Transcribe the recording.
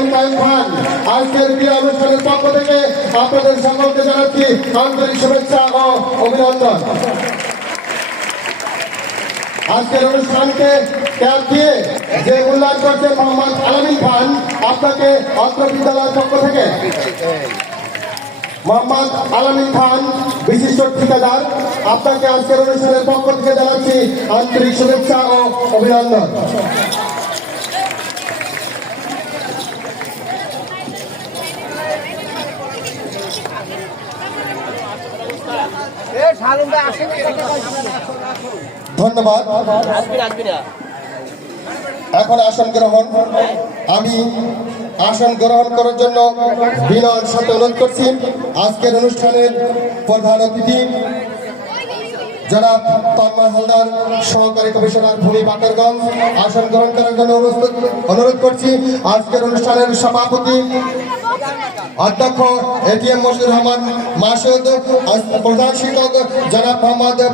ATM কায়েম খান। আজকের ক্রীড়া অনুষ্ঠানের পক্ষ থেকে আপনাদের সকলকে জানাচ্ছি আন্তরিক শুভেচ্ছা ও অভিনন্দন। আজকের অনুষ্ঠানকে ট্যাগ দিয়ে যে মূল্যায়ন করছেন মোহাম্মদ আলামিন খান, আপনাকে অত্র বিদ্যালয়ের পক্ষ থেকে মোহাম্মদ আলামিন খান বিশিষ্ট ঠিকাদার, আপনাকে আজকের অনুষ্ঠানের পক্ষ থেকে জানাচ্ছি আন্তরিক শুভেচ্ছা ও অভিনন্দন। ধন্যবাদ। এখন আসন গ্রহণ। আমি আসন গ্রহণ করার জন্য বিনয়ের সাথে অনুরোধ করছি আজকের অনুষ্ঠানের প্রধান অতিথি জনাব তন্ময় হালদার, সহকারী কমিশনার ভূমি বাকেরগঞ্জ, আসন গ্রহণ করার জন্য অনুরোধ করছি আজকের অনুষ্ঠানের সভাপতি অধ্যক্ষ এটিএম মশিউর রহমান মাসুদ, প্রধান শিক্ষক জনাব মোহাম্মদ